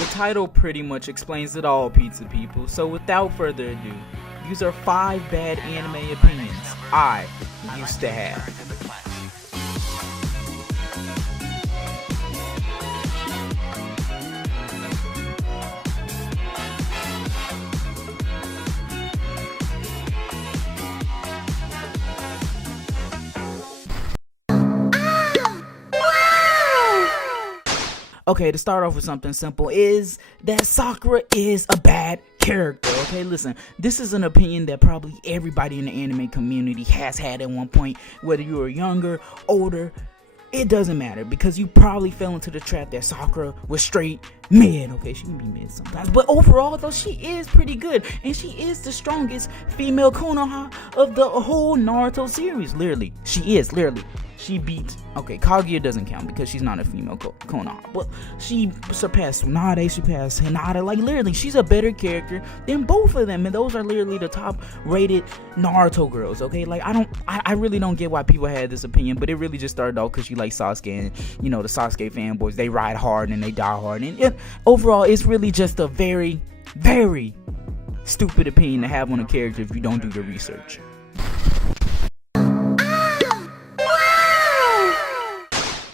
The title pretty much explains it all, pizza people. So without further ado, these are 5 bad anime opinions I used to have. Okay, to start off with something simple is that Sakura is a bad character. Okay, listen, this is an opinion that probably everybody in the anime community has had at one point, whether you were younger, older, it doesn't matter, because you probably fell into the trap that Sakura was straight mid. Okay, she can be mid sometimes, but overall though, she is pretty good, and she is the strongest female Konoha of the whole Naruto series. Literally, she is. She beat, okay, Kaguya doesn't count because she's not a female Konoha, but she surpassed Tsunade, she passed Hinata. Like, literally, she's a better character than both of them, and those are literally the top rated Naruto girls. Okay, like, I really don't get why people had this opinion, but it really just started off because you like Sasuke, and you know, the Sasuke fanboys, they ride hard and they die hard, and overall it's really just a very, very stupid opinion to have on a character if you don't do your research.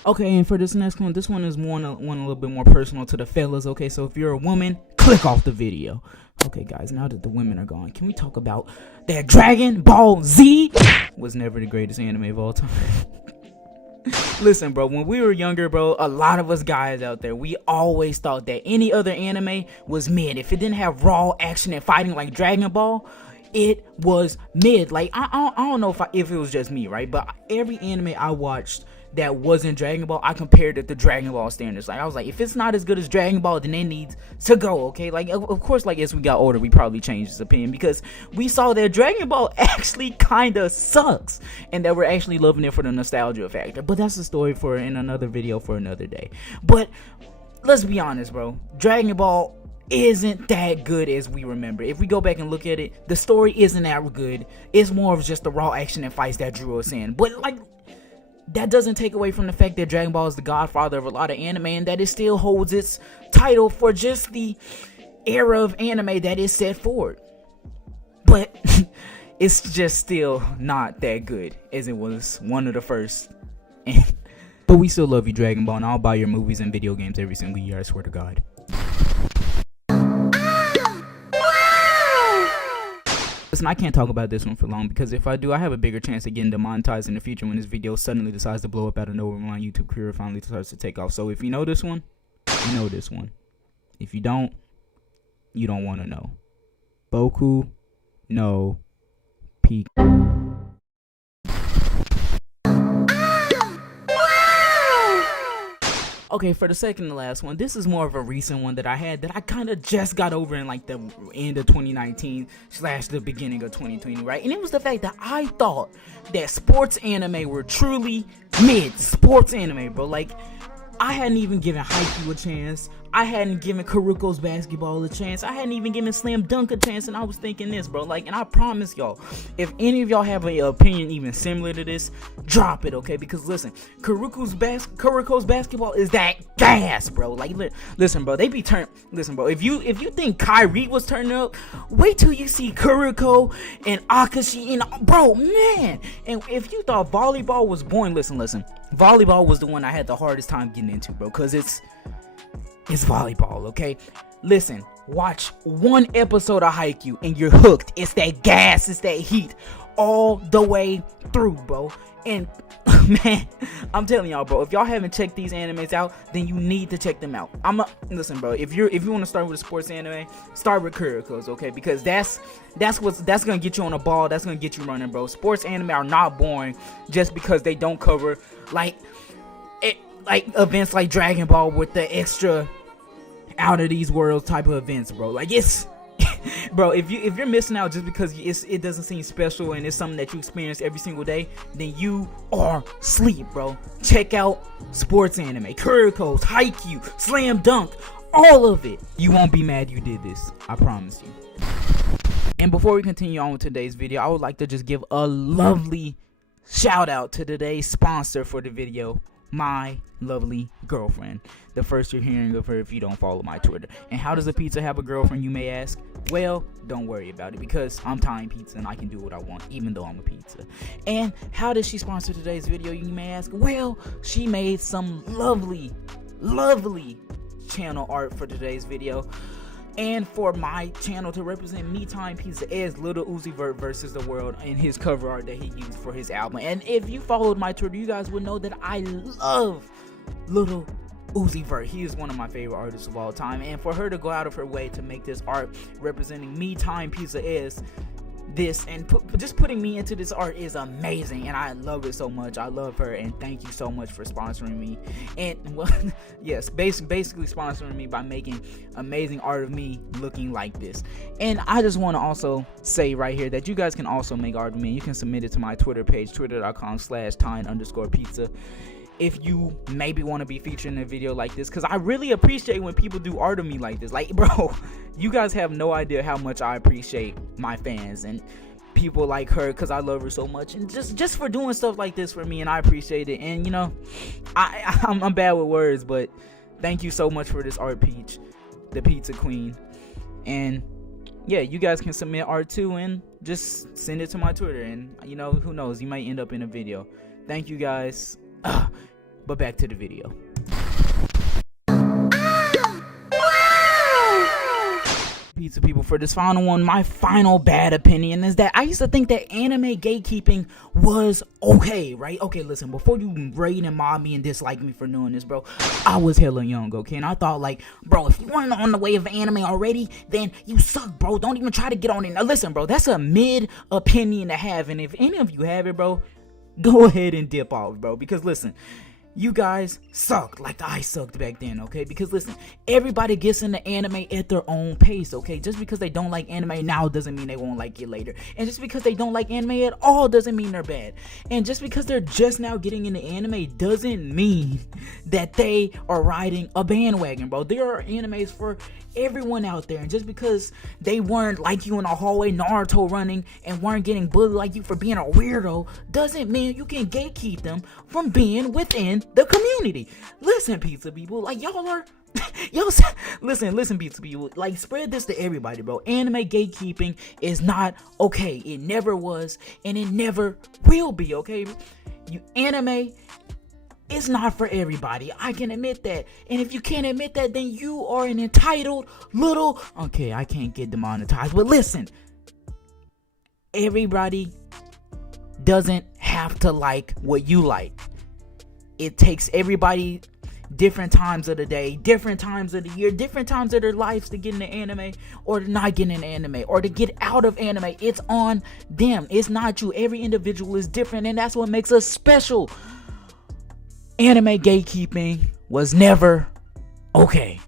Okay, and for this next one, this one is one a little bit more personal to the fellas. Okay, so if you're a woman, click off the video. Okay, guys, now that the women are gone, can we talk about that Dragon Ball Z was never the greatest anime of all time? Listen, bro, when we were younger, bro, a lot of us guys out there, we always thought that any other anime was mid. If it didn't have raw action and fighting like Dragon Ball, it was mid. Like, I don't know if it was just me, right? But every anime I watched that wasn't Dragon Ball, I compared it to Dragon Ball standards. Like, I was like, if it's not as good as Dragon Ball, then it needs to go. Okay, like, of course, like, as we got older, we probably changed this opinion because we saw that Dragon Ball actually kind of sucks, and that we're actually loving it for the nostalgia factor. But that's a story for in another video for another day. But let's be honest, bro, Dragon Ball isn't that good as we remember. If we go back and look at it, the story isn't that good. It's more of just the raw action and fights that drew us in. But like, that doesn't take away from the fact that Dragon Ball is the godfather of a lot of anime, and that it still holds its title for just the era of anime that is set forward. But it's just still not that good as it was one of the first. But we still love you, Dragon Ball, and I'll buy your movies and video games every single year, I swear to God. Listen, I can't talk about this one for long, because if I do, I have a bigger chance of getting demonetized in the future when this video suddenly decides to blow up out of nowhere when my YouTube career finally starts to take off. So if you know this one, you know this one. If you don't want to know. Boku no Pico. Okay, for the second to last one, this is more of a recent one that I had that I kind of just got over in like the end of 2019 / the beginning of 2020, right? And it was the fact that I thought that sports anime were truly mid. Sports anime, bro. Like, I hadn't even given Haikyuu a chance. I hadn't given Kuroko's basketball a chance. I hadn't even given Slam Dunk a chance, and I was thinking this, bro. Like, and I promise y'all, if any of y'all have an opinion even similar to this, drop it, okay? Because listen, Kuroko's basketball is that gas, bro. Like, listen, bro, they be turned. Listen, bro, if you think Kyrie was turning up, wait till you see Kuroko and Akashi, and bro, man. And if you thought volleyball was boring, listen. Volleyball was the one I had the hardest time getting into, bro, because it's volleyball, okay? Listen, watch one episode of Haikyuu and you're hooked. It's that gas, it's that heat all the way through, bro. And man, I'm telling y'all, bro, if y'all haven't checked these animes out, then you need to check them out. Listen, bro, if you want to start with a sports anime, start with Kuroko's, okay? Because that's gonna get you on a ball, that's gonna get you running, bro. Sports anime are not boring just because they don't cover like events like Dragon Ball with the extra out of these worlds type of events, bro. Like, it's bro, if you're missing out just because it doesn't seem special and it's something that you experience every single day, then you are asleep, bro. Check out sports anime, Kuroko's, Haikyuu, Slam Dunk, all of it. You won't be mad you did this, I promise you. And before we continue on with today's video, I would like to just give a lovely shout out to today's sponsor for the video, my lovely girlfriend. The first you're hearing of her if you don't follow my Twitter. And how does a pizza have a girlfriend, you may ask? Well, don't worry about it, because I'm Tine Pizza and I can do what I want even though I'm a pizza. And how does she sponsor today's video, you may ask? Well, she made some lovely channel art for today's video. And for my channel to represent me, Tine Pizza, as Lil Uzi Vert versus the world in his cover art that he used for his album. And if you followed my Twitter, you guys would know that I love Lil Uzi Vert. He is one of my favorite artists of all time. And for her to go out of her way to make this art representing me, Tine Pizza, as this, and just putting me into this art is amazing, and I love it so much. I love her, and thank you so much for sponsoring me. And well, yes, basically sponsoring me by making amazing art of me looking like this. And I just want to also say right here that you guys can also make art of me. You can submit it to my Twitter page, twitter.com/Tine_pizza, if you maybe want to be featured in a video like this, because I really appreciate when people do art of me like this. Like, bro, you guys have no idea how much I appreciate my fans and people like her, because I love her so much, and just for doing stuff like this for me, and I appreciate it. And you know, I'm bad with words, but thank you so much for this art, Peach, the pizza queen. And yeah, you guys can submit art too, and just send it to my Twitter, and you know, who knows, you might end up in a video. Thank you guys. But back to the video. Pizza people, for this final one, my final bad opinion is that I used to think that anime gatekeeping was okay, right? Okay, listen, before you raid and mob me and dislike me for doing this, bro, I was hella young, okay? And I thought, like, bro, if you weren't on the way of anime already, then you suck, bro. Don't even try to get on it. Now listen, bro, that's a mid opinion to have, and if any of you have it, bro, go ahead and dip off, bro, because listen, you guys sucked like I sucked back then, okay? Because listen, everybody gets into anime at their own pace, okay? Just because they don't like anime now doesn't mean they won't like it later. And just because they don't like anime at all doesn't mean they're bad. And just because they're just now getting into anime doesn't mean that they are riding a bandwagon, bro. There are animes for everyone out there, and just because they weren't like you in the hallway Naruto running and weren't getting bullied like you for being a weirdo doesn't mean you can gatekeep them from being within the community. Listen, pizza people, like y'all are listen pizza people, like spread this to everybody, bro. Anime gatekeeping is not okay. It never was, and it never will be, okay? Anime, it's not for everybody. I can admit that. And if you can't admit that, then you are an entitled little... Okay, I can't get demonetized. But listen, everybody doesn't have to like what you like. It takes everybody different times of the day, different times of the year, different times of their lives to get into anime or to not get into anime or to get out of anime. It's on them. It's not you. Every individual is different, and that's what makes us special. Anime gatekeeping was never okay.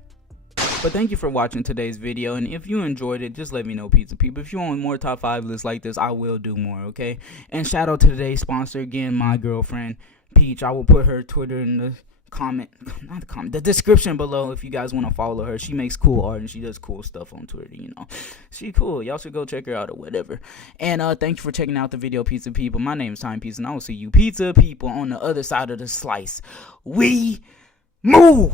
But thank you for watching today's video, and if you enjoyed it, just let me know, pizza people. If you want more top 5 lists like this, I will do more, okay? And shout out to today's sponsor again, my girlfriend Peach. I will put her Twitter in the the description below if you guys want to follow her. She makes cool art and she does cool stuff on Twitter, you know. She cool. Y'all should go check her out or whatever. And thank you for checking out the video, pizza people. My name is Tine Pizza, and I will see you pizza people on the other side of the slice. We move.